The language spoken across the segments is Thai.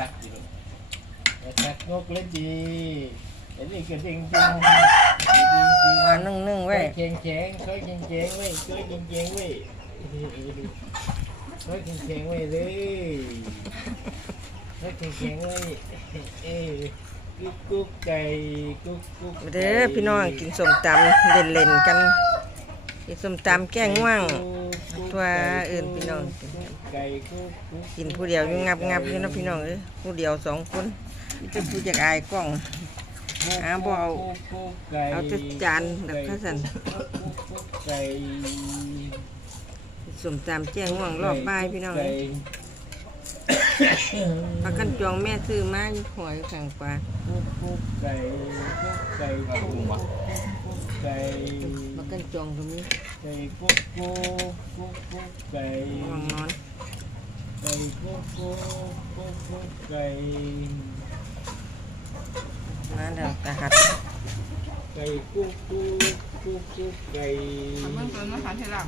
ตักอยู่ตักงกเลยดีอันนี้ก็จริงจริงจริงจริงมานึ่งนึ่งๆไว้ไว้แข็งแข็งเคยแข็งแข็งไว้ยเคยแข็งแข็งไว้ยเคยแข็งแข็งไว้ยเลยเคยแข็งแข็งไว้ยเอ้กุ๊กกุ๊กไก่กุ๊กกุ๊กเด้อพี่น้องกินส้มตำเล่นๆกัน กินส้มตำแกงง่วงตัวอื่นพี่น้องก่กุ๊กกุ๊กกินผู้เดียวอยู่งับงับอยู่นะพี่น้องเอ้ยผู้เดียวสองคนมีแต่ผู้อยากอายกล้องหาบ่เอาเอาแต่จานแบบข้าสันส้มตำแกงง่วงรอบบ่ายพี่น้องไก่เอ้ยปลากันจองแม่ซื้อมาอยู่หอยู่ข้างปลาไก่ไก่ไก่ กันจองก็มีไก่โกุ๊กกุ๊กกุ๊กกุ๊กไก่ง่วงนอนไก่โกุ๊กกุ๊กกุ๊กกุ๊กไก่มาเดี๋ยวตาหัดไก่โกุ๊กกุ๊กกุ๊กกุ๊กไก่ทำเบื้องต้นมาทานทีหลัง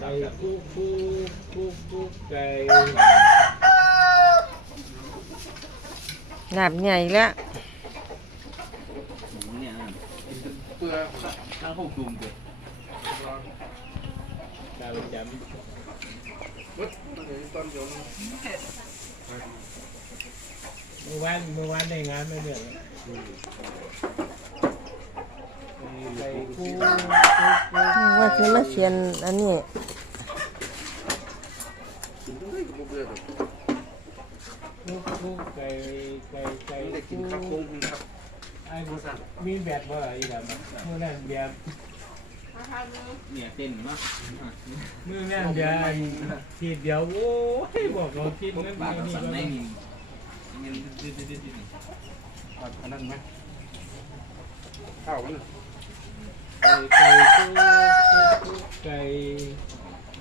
ไก่โกุ๊กกุ๊กกุ๊กกุ๊กไก่หลาบใหญ่แล้ว hộp đùm kìa Đào bình chậm Mua bán, mua bán đây ngán mới được Thầy khu... ว่าจะมาเขียนอันนี้ลูกลูกไก่ไก่ไก่ ได้กินข้าวโค้งครับ ไอ้บุษมีแบบบ่อะไรแบบมือนั่นแบบเนี่ยเต้นมากมือนั่นเดียวทีเดียวโอ้ยบอกเราคิดพวกนั่นปากนี่สั่นก็ไม่ไม่มีเงินดื้อดื้อดื้อดื้ออันนั้นไหมข้าวมันน่ะไก่ไก่กุ๊กกุ๊กกุ๊กไก่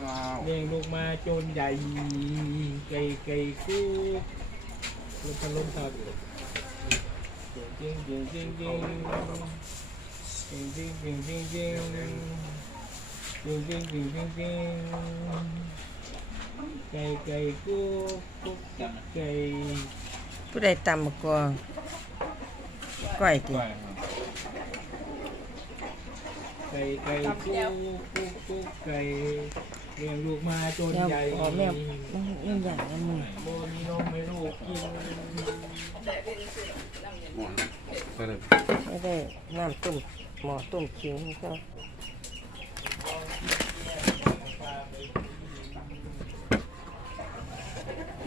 ว้าวเลี้ยงลูกมาจนใหญ่ไก่ไก่กุ๊กลงพันลมทับ จริงจริงจริงจริงจริงจริงจริงจริงจริ ไก่ไก่กู้กู้กู้ไก่เลี้ยงลูกมาจนใหญ่ขอแม่มันยังย่างนะมึงโมมีนมไม่ลูกกินไม่ได้น้ำต้มหมอต้มเคียงก็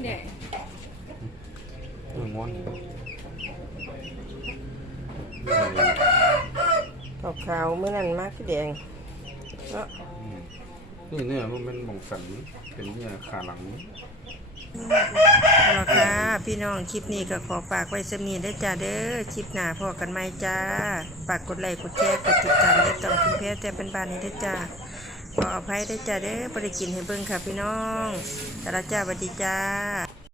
เด็กม้วนาวๆเมื่อนั้นมากคือแดงเนาะนี่เนี่ยมันเป็นบ่งสันเป็นเนี่ยขาหลังเอาละค่ะพี่น้องคลิปนี้ก็ขอฝากไว้สำนีได้อจ้าเด้อคลิปหน้าพอกันไหมจ้าฝากกดไลค์กดแชร์กดติดตามได้ต้องคุณแพ้แต่เป็นบ้านนี้ได้อจ้าขออภัยได้อจ้าเด้อบริกินให้เบิ่งค่ะพี่น้องแต่ละจ้าสวัสดีจ้า